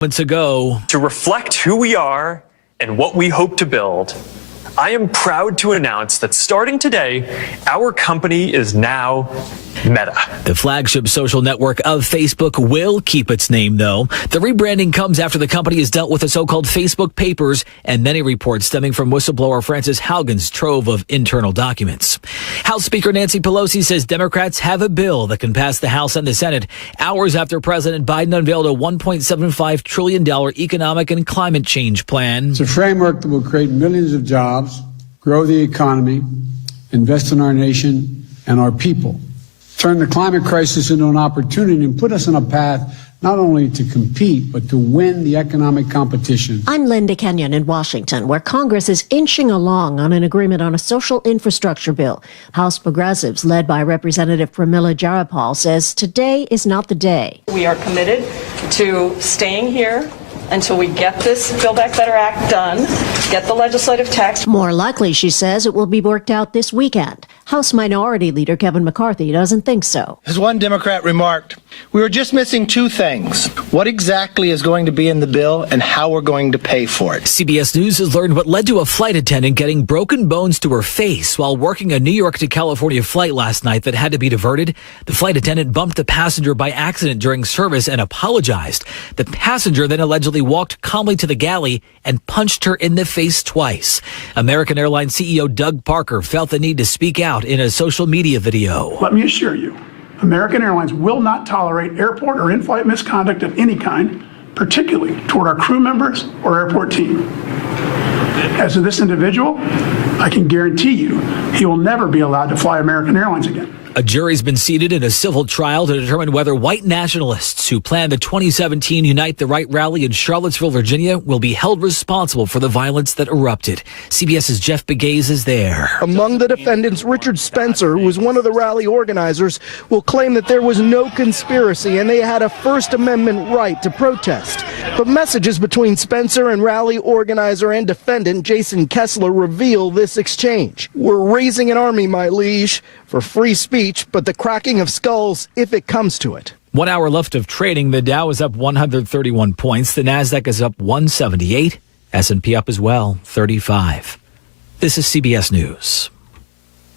Moments ago. To reflect who we are and what we hope to build, I am proud to announce that starting today, our company is now Meta. The flagship social network of Facebook will keep its name, though. The rebranding comes after the company has dealt with the so-called Facebook papers and many reports stemming from whistleblower Frances Haugen's trove of internal documents. House Speaker Nancy Pelosi says Democrats have a bill that can pass the House and the Senate hours after President Biden unveiled a $1.75 trillion economic and climate change plan. It's a framework that will create millions of jobs, grow the economy, invest in our nation and our people, turn the climate crisis into an opportunity and put us on a path not only to compete, but to win the economic competition. I'm Linda Kenyon in Washington, where Congress is inching along on an agreement on a social infrastructure bill. House progressives, led by Representative Pramila Jayapal, says today is not the day. We are committed to staying here until we get this Build Back Better Act done, get the legislative text. More likely, she says, it will be worked out this weekend. House Minority Leader Kevin McCarthy doesn't think so. As one Democrat remarked, we were just missing two things. What exactly is going to be in the bill and how we're going to pay for it. CBS News has learned what led to a flight attendant getting broken bones to her face while working a New York to California flight last night that had to be diverted. The flight attendant bumped the passenger by accident during service and apologized. The passenger then allegedly walked calmly to the galley and punched her in the face twice. American Airlines CEO Doug Parker felt the need to speak out in a social media video. Let me assure you, American Airlines will not tolerate airport or in-flight misconduct of any kind, particularly toward our crew members or airport team. As to this individual, I can guarantee you he will never be allowed to fly American Airlines again. A jury's been seated in a civil trial to determine whether white nationalists who planned the 2017 Unite the Right rally in Charlottesville, Virginia, will be held responsible for the violence that erupted. CBS's Jeff Begaze is there. Among the defendants, Richard Spencer, who was one of the rally organizers, will claim that there was no conspiracy and they had a First Amendment right to protest. But messages between Spencer and rally organizer and defendant Jason Kessler reveal this exchange. We're raising an army, my liege, for free speech, but the cracking of skulls if it comes to it. 1 hour left of trading. The Dow is up 131 points. The Nasdaq is up 178. S&P up as well, 35. This is CBS News.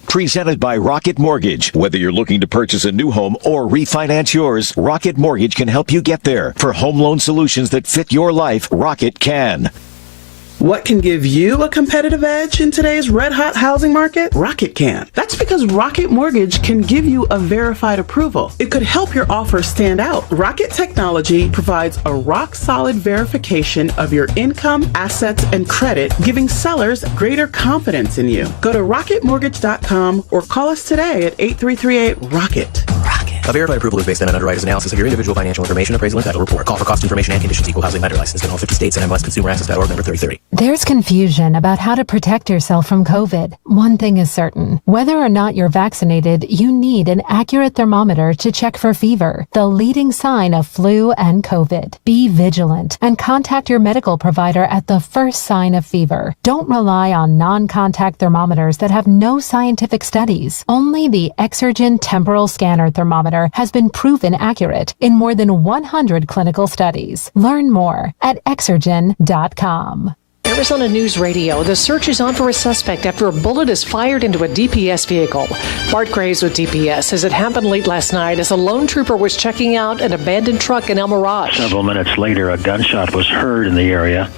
Presented by Rocket Mortgage. Whether you're looking to purchase a new home or refinance yours, Rocket Mortgage can help you get there. For home loan solutions that fit your life, Rocket can. What can give you a competitive edge in today's red-hot housing market? Rocket can. That's because Rocket Mortgage can give you a verified approval. It could help your offer stand out. Rocket Technology provides a rock-solid verification of your income, assets, and credit, giving sellers greater confidence in you. Go to rocketmortgage.com or call us today at 8338-ROCKET. A verified approval is based on an underwriter's analysis of your individual financial information, appraisal, and title report. Call for cost information and conditions. Equal housing lender licensed in all 50 states and MLSConsumerAccess.org number 3030. There's confusion about how to protect yourself from COVID. One thing is certain. Whether or not you're vaccinated, you need an accurate thermometer to check for fever, the leading sign of flu and COVID. Be vigilant and contact your medical provider at the first sign of fever. Don't rely on non-contact thermometers that have no scientific studies. Only the Exergen temporal scanner thermometer has been proven accurate in more than 100 clinical studies. Learn more at Exergen.com. Arizona News Radio. The search is on for a suspect after a bullet is fired into a DPS vehicle. Bart Graves with DPS says it happened late last night as a lone trooper was checking out an abandoned truck in El Mirage. Several minutes later, a gunshot was heard in the area,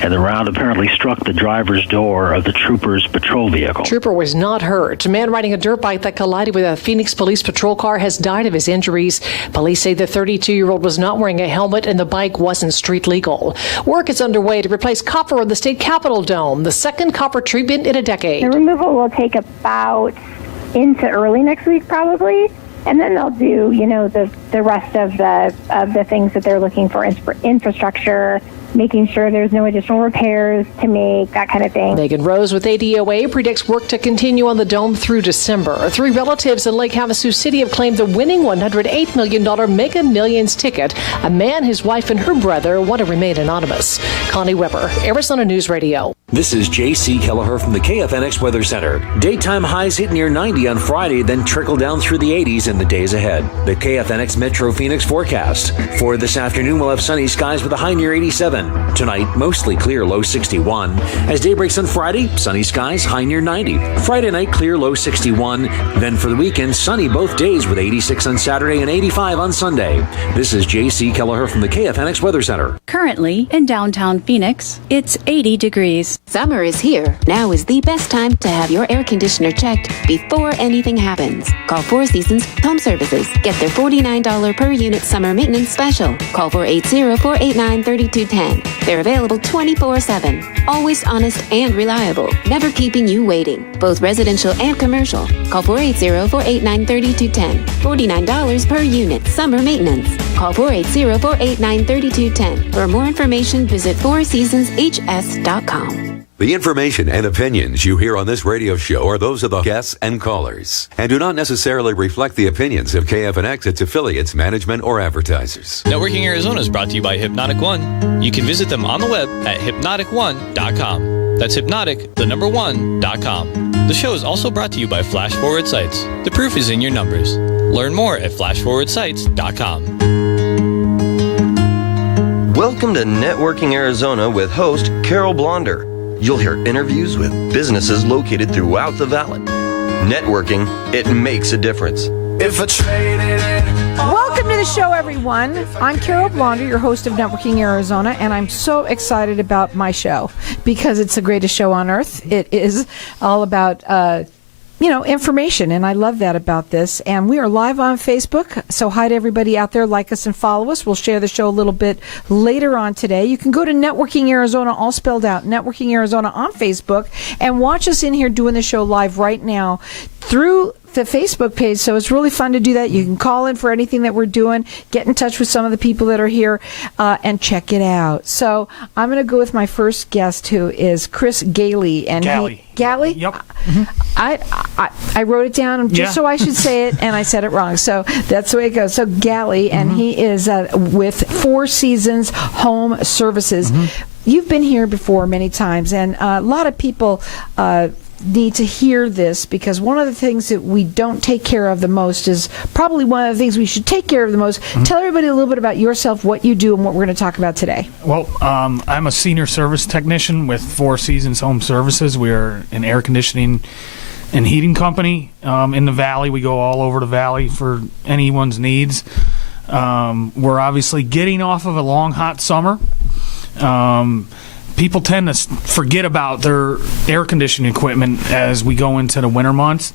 and the round apparently struck the driver's door of the trooper's patrol vehicle. Trooper was not hurt. A man riding a dirt bike that collided with a Phoenix police patrol car has died of his injuries. Police say the 32-year-old was not wearing a helmet and the bike wasn't street legal. Work is underway to replace copper on the state capitol dome, the second copper treatment in a decade. The removal will take about into early next week probably, and then they'll do, the rest of the things that they're looking for, infrastructure, making sure there's no additional repairs to make, that kind of thing. Megan Rose with ADOA predicts work to continue on the dome through December. 3 relatives in Lake Havasu City have claimed the winning $108 million Mega Millions ticket. A man, his wife, and her brother want to remain anonymous. Connie Weber, Arizona News Radio. This is J.C. Kelleher from the Kfnx Weather Center. Daytime highs hit near 90 on Friday, then trickle down through the 80s in the days ahead. The Kfnx Metro Phoenix forecast. For this afternoon, we'll have sunny skies with a high near 87. Tonight, mostly clear, low 61. As day breaks on Friday, sunny skies, high near 90. Friday night, clear, low 61. Then for the weekend, sunny both days with 86 on Saturday and 85 on Sunday. This is J.C. Kelleher from the Kfnx Weather Center. Currently, in downtown Phoenix, it's 80 degrees. Summer is here. Now is the best time to have your air conditioner checked before anything happens. Call Four Seasons Home Services. Get their $49 per unit summer maintenance special. Call 480-489-3210. They're available 24/7. Always honest and reliable. Never keeping you waiting. Both residential and commercial. Call 480-489-3210. $49 per unit summer maintenance. Call 480-489-3210. For more information, visit FourSeasonsHS.com. The information and opinions you hear on this radio show are those of the guests and callers and do not necessarily reflect the opinions of KFNX, its affiliates, management, or advertisers. Networking Arizona is brought to you by Hypnotic One. You can visit them on the web at hypnotic1.com. That's hypnotic1.com. The show is also brought to you by Flash Forward Sites. The proof is in your numbers. Learn more at flashforwardsites.com. Welcome to Networking Arizona with host Carol Blonder. You'll hear interviews with businesses located throughout the valley. Networking, it makes a difference. Welcome to the show, everyone. I'm Carol Blonder, your host of Networking Arizona, and I'm so excited about my show because it's the greatest show on earth. It is all about information, and I love that about this. And we are live on Facebook, so hi to everybody out there. Like us and follow us. We'll share the show a little bit later on today. You can go to Networking Arizona, all spelled out, Networking Arizona on Facebook, and watch us in here doing the show live right now through the Facebook page. So it's really fun to do that. You can call in for anything that we're doing, get in touch with some of the people that are here, and check it out. So I'm going to go with my first guest, who is Chris Gailey. And Galley? Yep. I wrote it down just so I should say it, and I said it wrong. So that's the way it goes. So Galley, and he is with Four Seasons Home Services. You've been here before many times, and a lot of people need to hear this, because one of the things that we don't take care of the most is probably one of the things we should take care of the most. Tell everybody a little bit about yourself, what you do, and what we're going to talk about today. Well, I'm a senior service technician with Four Seasons Home Services. We're an air conditioning and heating company in the valley. We go all over the valley for anyone's needs. We're obviously getting off of a long, hot summer. People tend to forget about their air conditioning equipment as we go into the winter months.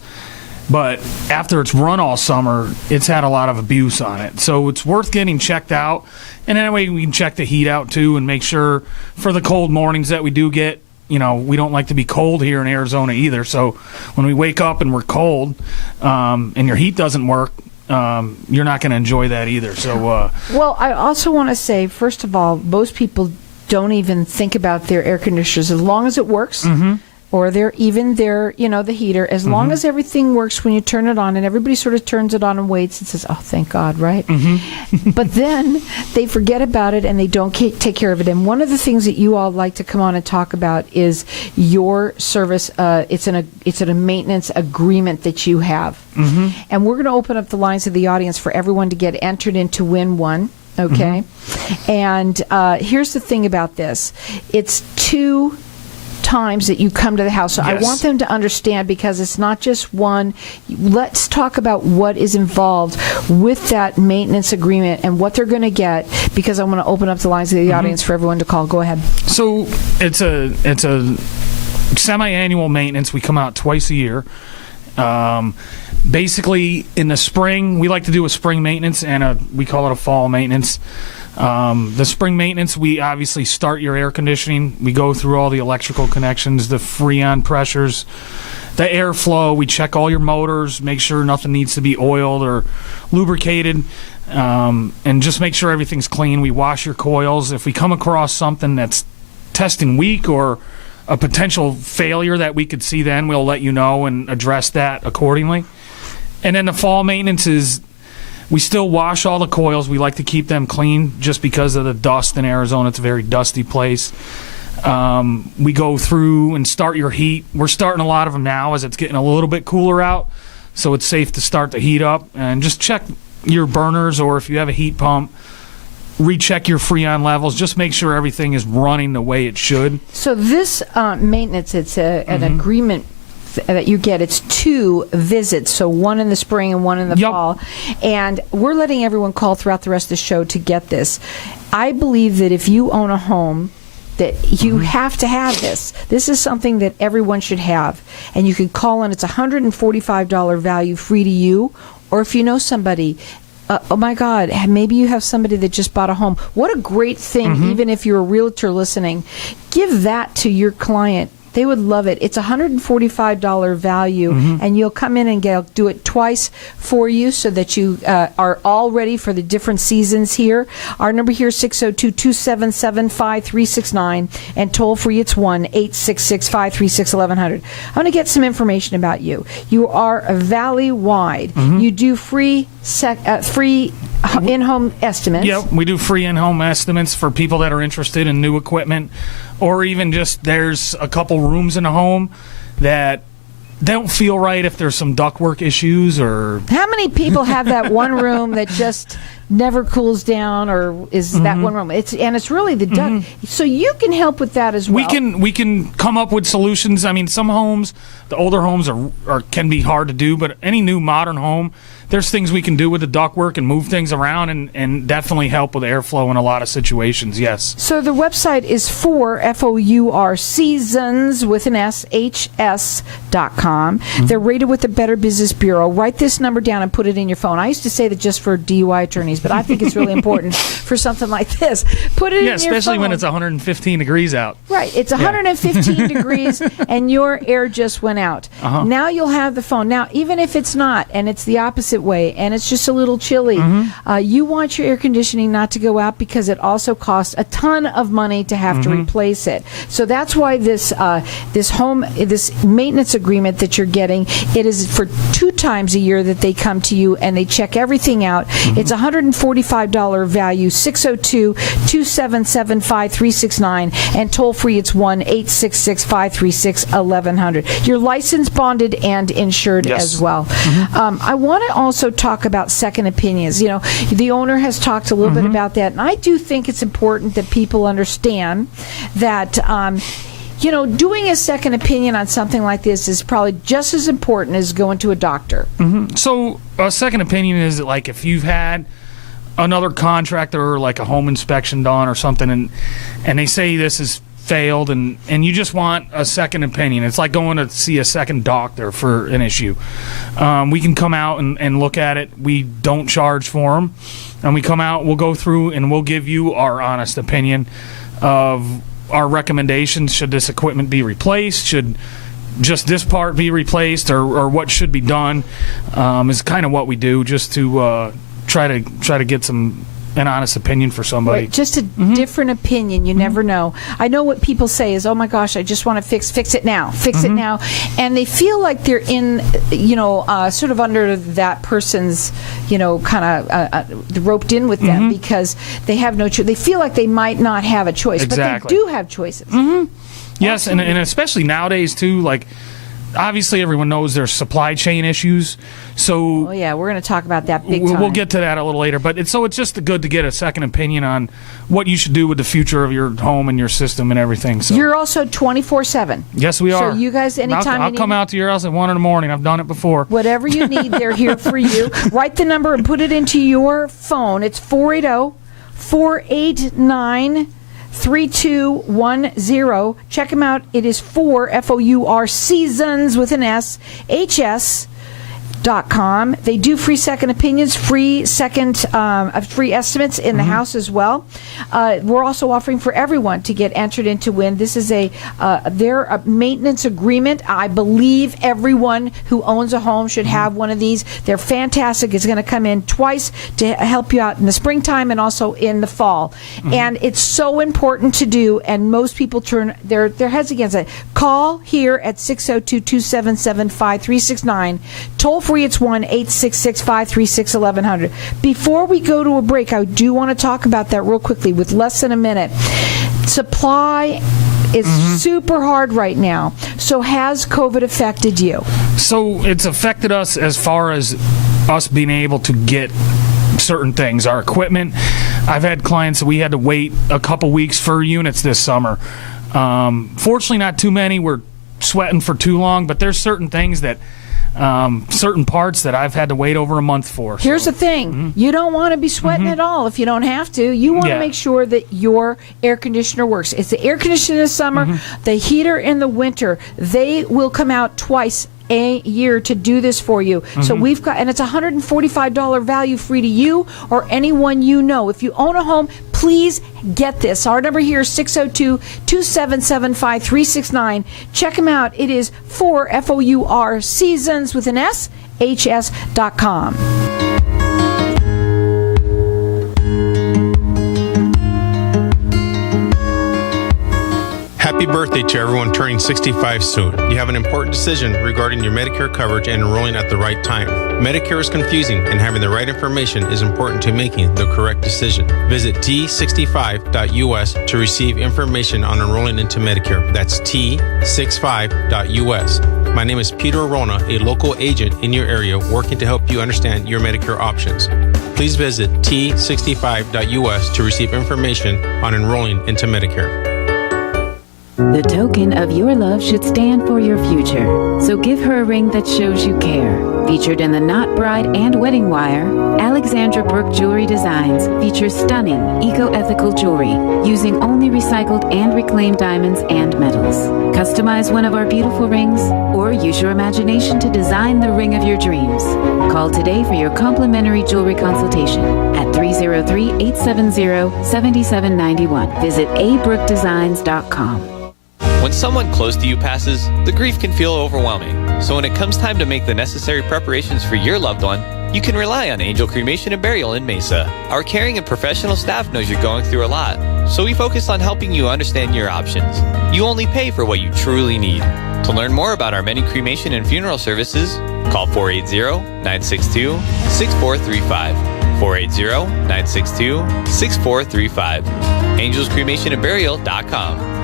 But after it's run all summer, it's had a lot of abuse on it. So it's worth getting checked out. And that way we can check the heat out too and make sure for the cold mornings that we do get, we don't like to be cold here in Arizona either. So when we wake up and we're cold and your heat doesn't work, you're not going to enjoy that either. So well, I also want to say, first of all, most people don't even think about their air conditioners as long as it works, or the heater, as long as everything works when you turn it on, and everybody sort of turns it on and waits and says, oh, thank God, right? But then they forget about it and they don't take care of it. And one of the things that you all like to come on and talk about is your service. It's a maintenance agreement that you have. And we're going to open up the lines of the audience for everyone to get entered in to win one. Okay. And here's the thing about this. It's 2 times that you come to the house. So I want them to understand, because it's not just one. Let's talk about what is involved with that maintenance agreement and what they're going to get, because I'm going to open up the lines of the audience for everyone to call. Go ahead. So it's a semi-annual maintenance. We come out twice a year. Basically, in the spring, we like to do a spring maintenance, and we call it a fall maintenance. The spring maintenance, we obviously start your air conditioning. We go through all the electrical connections, the freon pressures, the airflow. We check all your motors, make sure nothing needs to be oiled or lubricated, and just make sure everything's clean. We wash your coils. If we come across something that's testing weak or a potential failure that we could see, then we'll let you know and address that accordingly. And then the fall maintenance is, we still wash all the coils. We like to keep them clean just because of the dust in Arizona. It's a very dusty place. We go through and start your heat. We're starting a lot of them now as it's getting a little bit cooler out. so it's safe to start the heat up. And just check your burners, or if you have a heat pump, recheck your Freon levels. Just make sure everything is running the way it should. So this maintenance, it's an agreement that you get. It's 2 visits, so one in the spring and one in the fall. And we're letting everyone call throughout the rest of the show to get this. I believe that if you own a home, that you have to have this. This is something that everyone should have. And you can call in. It's a $145 value, free to you. Or if you know somebody, oh my God, maybe you have somebody that just bought a home. What a great thing, even if you're a realtor listening. Give that to your client. They would love it. It's a $145 value, and you'll come in and do it twice for you so that you are all ready for the different seasons here. Our number here is 602-277-5369, and toll-free it's 1-866-536-1100. I want to get some information about you. You are a valley-wide. You do free in-home estimates. Yep, we do free in-home estimates for people that are interested in new equipment, or even just there's a couple rooms in a home that don't feel right if there's some ductwork issues. Or how many people have that one room that just never cools down, or is that one room? It's really the duct. So you can help with that as well. We can come up with solutions. I mean, some homes, the older homes can be hard to do, but any new modern home, there's things we can do with the ductwork and move things around and definitely help with airflow in a lot of situations, yes. So the website is FOUR Seasons with an S, HS.com. They're rated with the Better Business Bureau. Write this number down and put it in your phone. I used to say that just for DUI attorneys, but I think it's really important for something like this. Put it in your phone. Yeah, especially when it's 115 degrees out. Right. It's 115 degrees and your air just went out. Now you'll have the phone. Now, even if it's not, and it's the opposite way, and it's just a little chilly, you want your air conditioning not to go out, because it also costs a ton of money to have to replace it. So that's why this maintenance agreement that you're getting, it is for 2 times a year that they come to you and they check everything out. It's $145 value, 602-277-5369, and toll free it's 1-866-536-1100. You're licensed, bonded, and insured as well. I want to also talk about second opinions. You know, the owner has talked a little bit about that, and I do think it's important that people understand that doing a second opinion on something like this is probably just as important as going to a doctor. So a second opinion is like if you've had another contractor or like a home inspection done or something, and they say this is failed, and you just want a second opinion. It's like going to see a second doctor for an issue. We can come out and look at it. We don't charge for them. And we come out, we'll go through, and we'll give you our honest opinion of our recommendations. Should this equipment be replaced? Should just this part be replaced? Or what should be done? Is kind of what we do, just to try to get an honest opinion for somebody. Right, just a different opinion. You never know. I know what people say is, oh my gosh, I just want to fix it now, it now, and they feel like they're in, sort of under that person's, kind of roped in with them, because they have no choice. They feel like they might not have a choice, but they do have choices. Yes, and especially nowadays too, like. Obviously, everyone knows there's supply chain issues. So, we're going to talk about that big time. We'll get to that a little later. But it's just good to get a second opinion on what you should do with the future of your home and your system and everything. So you're also 24/7. Yes, we are. So you guys, anytime I'll come out to your house at 1 in the morning. I've done it before. Whatever you need, they're here for you. Write the number and put it into your phone. It's 480-489. 3210. Check them out. It is FOUR Seasons with an S, HS.com. They do free second opinions, free estimates in the house as well. We're also offering for everyone to get entered in to win. This is their maintenance agreement. I believe everyone who owns a home should have one of these. They're fantastic. It's going to come in twice to help you out in the springtime and also in the fall. And it's so important to do, and most people turn their heads against it. Call here at 602-277-5369. Toll free, it's 1-866-536-1100. Before we go to a break, I do want to talk about that real quickly with less than a minute. Supply It's super hard right now. So has COVID affected you? So it's affected us as far as us being able to get certain things, our equipment. I've had clients that we had to wait a couple weeks for units this summer. Fortunately, not too many were sweating for too long, but there's certain things that certain parts that I've had to wait over a month for. Here's the thing. You don't want to be sweating at all if you don't have to. You want to make sure that your air conditioner works. It's the air conditioner in the summer, the heater in the winter. They will come out twice a year to do this for you. So we've got, and it's $145 value free to you or anyone you know. If you own a home, please get this. Our number here is 602-2775-369. Check them out. It is FOUR Seasons with an S, HS.com. Happy birthday to everyone turning 65 soon. You have an important decision regarding your Medicare coverage and enrolling at the right time. Medicare is confusing, and having the right information is important to making the correct decision. Visit t65.us to receive information on enrolling into Medicare. That's t65.us. My name is Peter Arona, a local agent in your area working to help you understand your Medicare options. Please visit t65.us to receive information on enrolling into Medicare. The token of your love should stand for your future, so give her a ring that shows you care. Featured in the Knot Bride and Wedding Wire, Alexandra Brooke Jewelry Designs features stunning, eco-ethical jewelry using only recycled and reclaimed diamonds and metals. Customize one of our beautiful rings or use your imagination to design the ring of your dreams. Call today for your complimentary jewelry consultation at 303-870-7791. Visit abrookedesigns.com. When someone close to you passes, the grief can feel overwhelming. So when it comes time to make the necessary preparations for your loved one, you can rely on Angel Cremation and Burial in Mesa. Our caring and professional staff knows you're going through a lot, so we focus on helping you understand your options. You only pay for what you truly need. To learn more about our many cremation and funeral services, call 480-962-6435. 480-962-6435. AngelsCremationandBurial.com.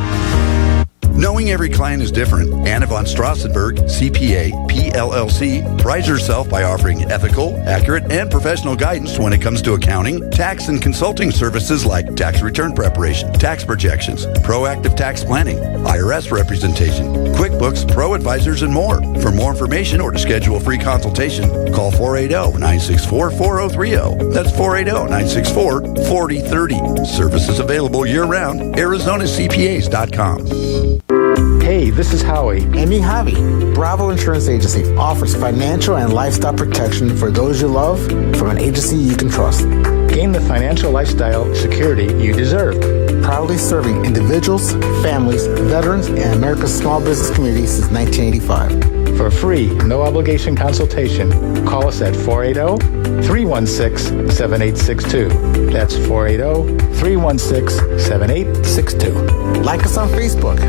Knowing every client is different, Anna von Strassenberg, CPA, PLLC, prides herself by offering ethical, accurate, and professional guidance when it comes to accounting, tax, and consulting services like tax return preparation, tax projections, proactive tax planning, IRS representation, QuickBooks, Pro Advisors, and more. For more information or to schedule a free consultation, call 480-964-4030. That's 480-964-4030. Services available year-round. ArizonaCPAs.com. Hey, this is Howie. And me, Javi. Bravo Insurance Agency offers financial and lifestyle protection for those you love from an agency you can trust. Gain the financial lifestyle security you deserve. Proudly serving individuals, families, veterans, and America's small business community since 1985. For a free, no-obligation consultation, call us at 480-316-7862. That's 480-316-7862. Like us on Facebook.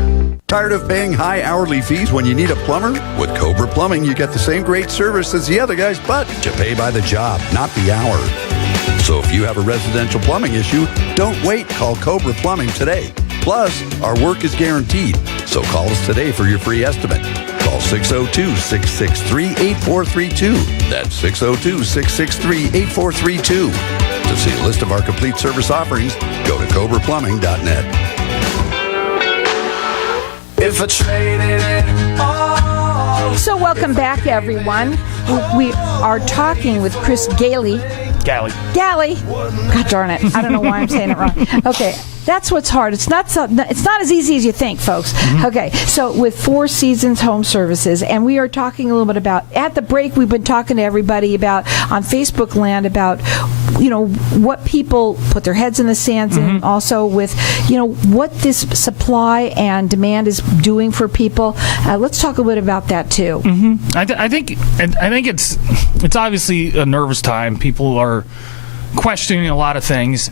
Tired of paying high hourly fees when you need a plumber? With Cobra Plumbing, you get the same great service as the other guys, but you pay by the job, not the hour. So if you have a residential plumbing issue, don't wait. Call Cobra Plumbing today. Plus, our work is guaranteed. So call us today for your free estimate. Call 602-663-8432. That's 602-663-8432. To see a list of our complete service offerings, go to cobraplumbing.net. If I traded it all. So welcome back, everyone. We are talking with Chris Galley. God darn it. I don't know why I'm saying it wrong. Okay. That's what's hard. It's not as easy as you think, folks. Okay, so with Four Seasons Home Services, and we are talking a little bit about, at the break, we've been talking to everybody about, on Facebook land, about, what people put their heads in the sands and also with, what this supply and demand is doing for people. Let's talk a little bit about that, too. I think it's obviously a nervous time. People are questioning a lot of things.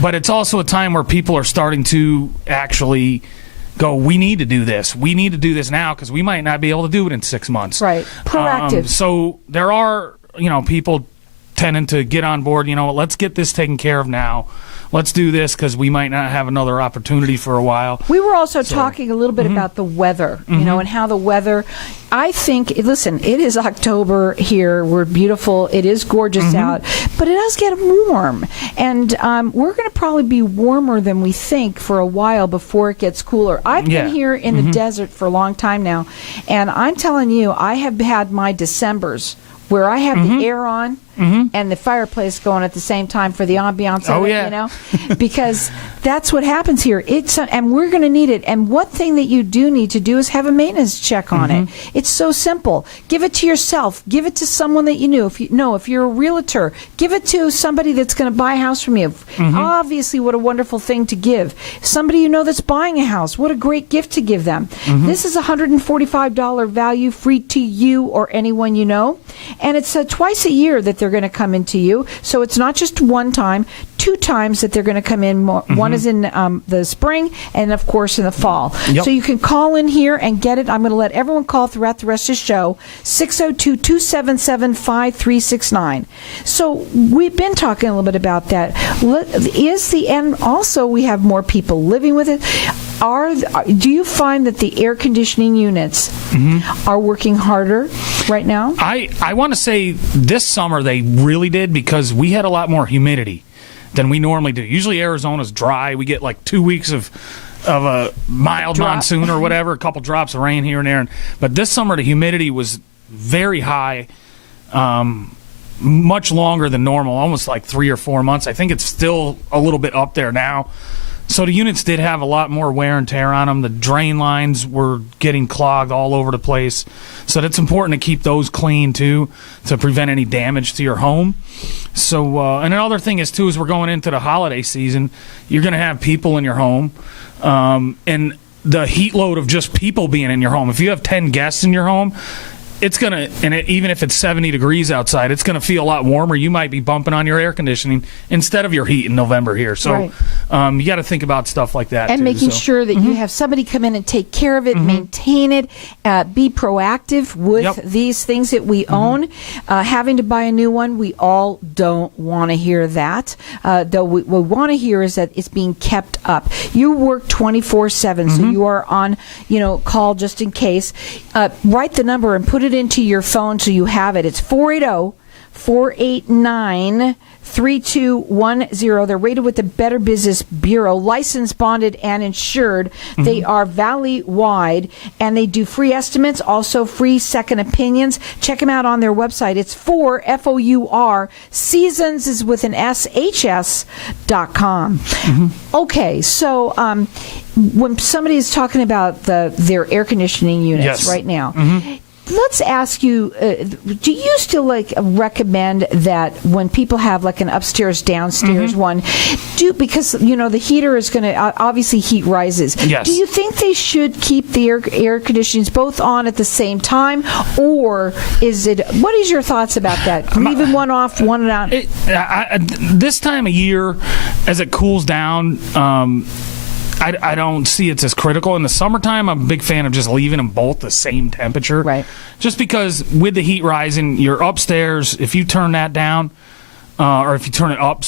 But it's also a time where people are starting to actually go, we need to do this. We need to do this now because we might not be able to do it in 6 months. Right. Proactive. So there are, people tending to get on board, let's get this taken care of now. let's do this because we might not have another opportunity for a while. We were also talking a little bit about the weather, you know, and how the weather, I think, listen, it is October here. We're beautiful. It is gorgeous out, but it does get warm. And we're going to probably be warmer than we think for a while before it gets cooler. I've been here in the desert for a long time now, and I'm telling you, I have had my Decembers where I have the air on and the fireplace going at the same time for the ambiance of it, you know, because that's what happens here. And we're going to need it. And one thing that you do need to do is have a maintenance check on it. It's so simple. Give it to yourself. Give it to someone that you knew. If you're a realtor, give it to somebody that's going to buy a house from you. Obviously, what a wonderful thing to give. Somebody you know that's buying a house, what a great gift to give them. This is a $145 value, free to you or anyone you know. And it's twice a year that they're going to come into you. So it's not just one time, 2 times that they're going to come in. One is in the spring and, of course, in the fall. So you can call in here and get it. I'm going to let everyone call throughout the rest of the show, 602-277-5369. So we've been talking a little bit about that. And also we have more people living with it. Do you find that the air conditioning units are working harder right now? I want to say this summer they really did because we had a lot more humidity than we normally do. Usually Arizona's dry. We get like 2 weeks of a mild monsoon or whatever, a couple drops of rain here and there. But this summer the humidity was very high, much longer than normal, almost like 3 or 4 months. I think it's still a little bit up there now. So the units did have a lot more wear and tear on them. The drain lines were getting clogged all over the place. So it's important to keep those clean, too, to prevent any damage to your home. So, and another thing is, too, is we're going into the holiday season. You're going to have people in your home. And the heat load of just people being in your home. If you have 10 guests in your home, it's going to, and even if it's 70 degrees outside, it's going to feel a lot warmer. You might be bumping on your air conditioning instead of your heat in November here. So you got to think about stuff like that. And making sure that you have somebody come in and take care of it, maintain it, be proactive with these things that we own. Having to buy a new one, we all don't want to hear that. Though what we want to hear is that it's being kept up. You work 24/7, so you are on, call just in case. Write the number and put it into your phone so you have it. It's 480-489-3210. They're rated with the Better Business Bureau, licensed, bonded, and insured. They are valley-wide, and they do free estimates, also free second opinions. Check them out on their website. It's FOUR, Seasons is with an S, HS.com. Okay, so when somebody is talking about their air conditioning units right now, let's ask you, do you still recommend that when people have like an upstairs, downstairs one, because the heater is going to, obviously heat rises. Yes. Do you think they should keep the air conditionings both on at the same time, or what is your thoughts about that? Leaving one off, one on? This time of year, as it cools down, I don't see it's as critical. In the summertime, I'm a big fan of just leaving them both the same temperature. Right. Just because with the heat rising, you're upstairs, if you turn that down, or if you turn it up,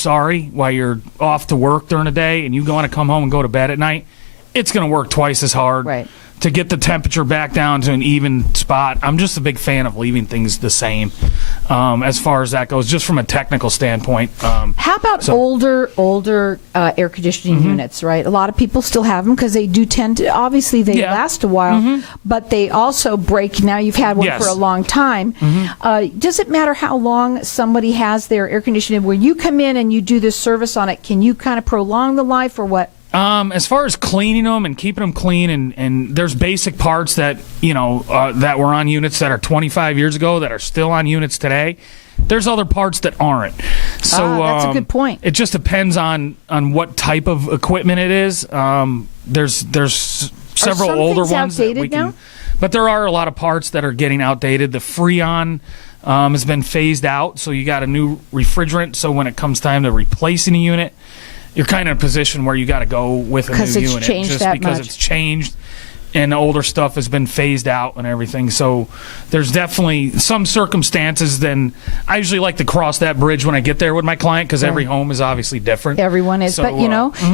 while you're off to work during the day and you want to come home and go to bed at night, it's going to work twice as hard. Right. To get the temperature back down to an even spot. I'm just a big fan of leaving things the same as far as that goes, just from a technical standpoint. How about older air conditioning units, right? A lot of people still have them because they do tend to, obviously they last a while, but they also break. Now you've had one for a long time. Does it matter how long somebody has their air conditioning? When you come in and you do this service on it, can you kind of prolong the life or what? As far as cleaning them and keeping them clean, and there's basic parts that that were on units that are 25 years ago that are still on units today. There's other parts that aren't. So that's a good point. It just depends on what type of equipment it is. There's several older ones that we can, but there are a lot of parts that are getting outdated. The Freon has been phased out, so you got a new refrigerant. So when it comes time to replacing a unit, you're kind of in a position where you got to go with a new unit changed just that because much. it's changed. and the older stuff has been phased out and everything. So there's definitely some circumstances. Then I usually like to cross that bridge when I get there with my client, because every home is obviously different. Everyone is. So, but,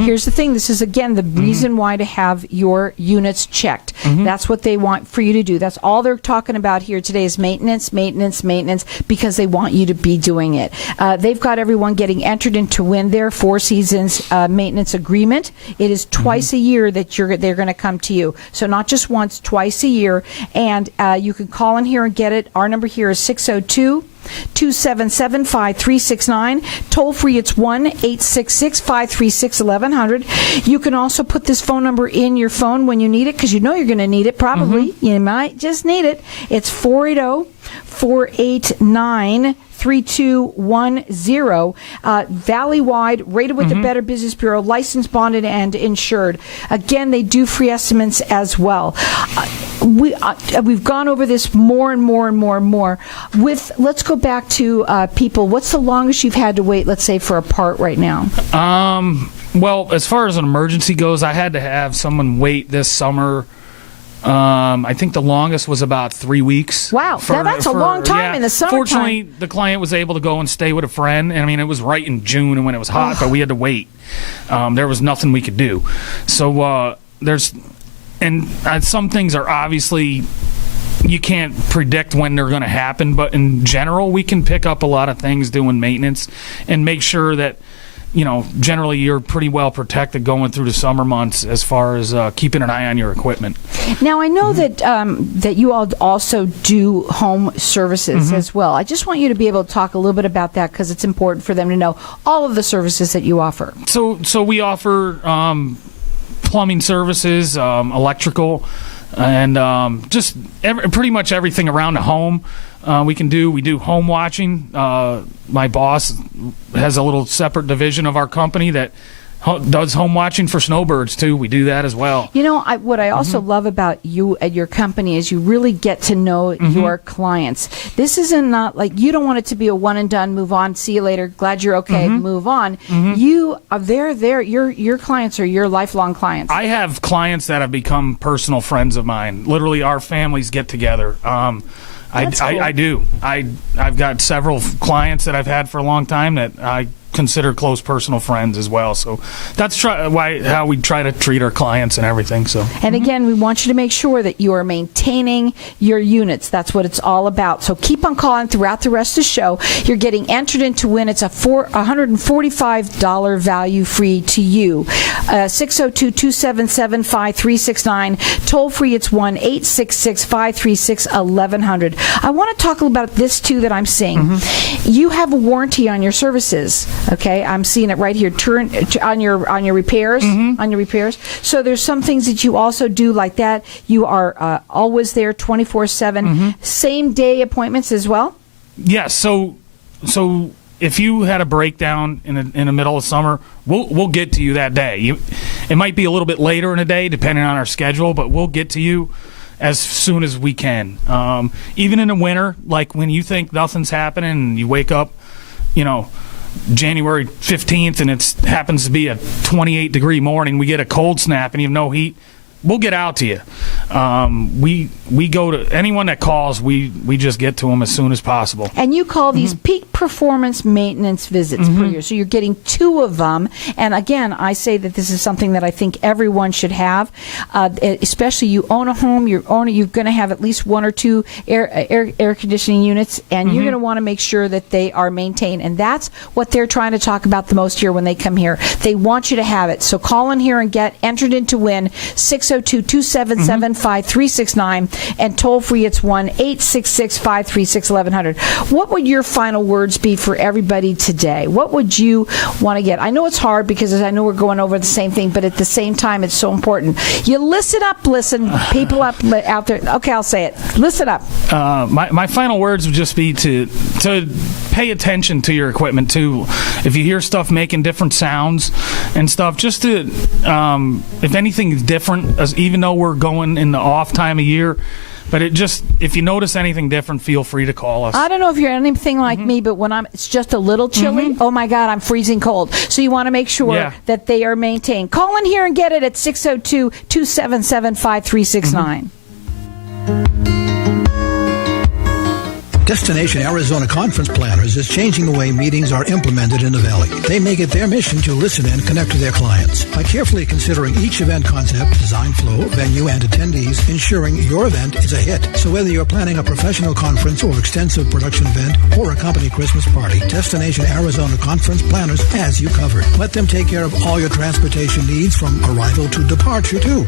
here's the thing. This is, again, the reason why to have your units checked. That's what they want for you to do. That's all they're talking about here today is maintenance, because they want you to be doing it. They've got everyone getting entered in to win their Four Seasons maintenance agreement. It is twice a year that they're going to come to you. So not just once, twice a year. And you can call in here and get it. Our number here is 602-277-5369. Toll free, it's 1-866-536-1100. You can also put this phone number in your phone when you need it, because you know you're going to need it probably. You might just need it. It's 480-489-3210. Valley-wide, rated with the Better Business Bureau, licensed, bonded, and insured. Again, they do free estimates as well. We've gone over this more and more. Let's go back to people. What's the longest you've had to wait, let's say, for a part right now? Well, as far as an emergency goes, I had to have someone wait this summer. I think the longest was about 3 weeks. Wow, that's a long time in the summertime. Fortunately, the client was able to go and stay with a friend. And I mean, it was right in June and when it was hot, but we had to wait. There was nothing we could do. So some things are obviously you can't predict when they're going to happen, but in general, we can pick up a lot of things doing maintenance and make sure that, generally you're pretty well protected going through the summer months as far as keeping an eye on your equipment. Now, I know that you all also do home services as well. I just want you to be able to talk a little bit about that, because it's important for them to know all of the services that you offer. So we offer plumbing services, electrical, and pretty much everything around the home. We do home watching. My boss has a little separate division of our company that does home watching for snowbirds too. We do that as well. What I also love about you at your company is you really get to know your clients. This isn't not like, you don't want it to be a one and done, move on, see you later, glad you're okay, move on. You are there. Your clients are your lifelong clients. I have clients that have become personal friends of mine. Literally, our families get together. I do. I've got several clients that I've had for a long time that I consider close personal friends as well. So that's how we try to treat our clients and everything. So, and again, we want you to make sure that you are maintaining your units. That's what it's all about. So keep on calling throughout the rest of the show. You're getting entered in to win. It's a $145 value free to you. 602-277-5369. Toll free, it's 1-866-536-1100. I want to talk about this too that I'm seeing. You have a warranty on your services. Okay, I'm seeing it right here. On your repairs, on your repairs. So there's some things that you also do like that. You are always there, 24/7. Same day appointments as well. Yes. So if you had a breakdown in the middle of summer, we'll get to you that day. It might be a little bit later in the day, depending on our schedule, but we'll get to you as soon as we can. Even in the winter, like when you think nothing's happening and you wake up, January 15th and it happens to be a 28-degree morning, we get a cold snap and you have no heat, we'll get out to you. We go to anyone that calls, we just get to them as soon as possible. And you call these peak performance maintenance visits per year. So you're getting 2 of them. And again, I say that this is something that I think everyone should have. Especially you own a home, you're going to have at least 1 or 2 air conditioning units, and you're going to want to make sure that they are maintained. And that's what they're trying to talk about the most here when they come here. They want you to have it. So call in here and get entered in to win. 602-277-5369, and toll free, it's 1-866-536-1100. What would your final words be for everybody today? What would you want to get? I know it's hard because I know we're going over the same thing, but at the same time, it's so important. You listen people up out there. Okay, I'll say it. Listen up. My final words would just be to pay attention to your equipment too. If you hear stuff making different sounds and stuff, just to if anything's different, even though we're going in the off time of year, But if you notice anything different, feel free to call us. I don't know if you're anything like me, but when it's just a little chilly, oh my God, I'm freezing cold. So you want to make sure that they are maintained. Call in here and get it at 602-277-5369. Destination Arizona Conference Planners is changing the way meetings are implemented in the Valley. They make it their mission to listen and connect to their clients. By carefully considering each event concept, design flow, venue, and attendees, ensuring your event is a hit. So whether you're planning a professional conference or extensive production event or a company Christmas party, Destination Arizona Conference Planners has you covered. Let them take care of all your transportation needs from arrival to departure, too.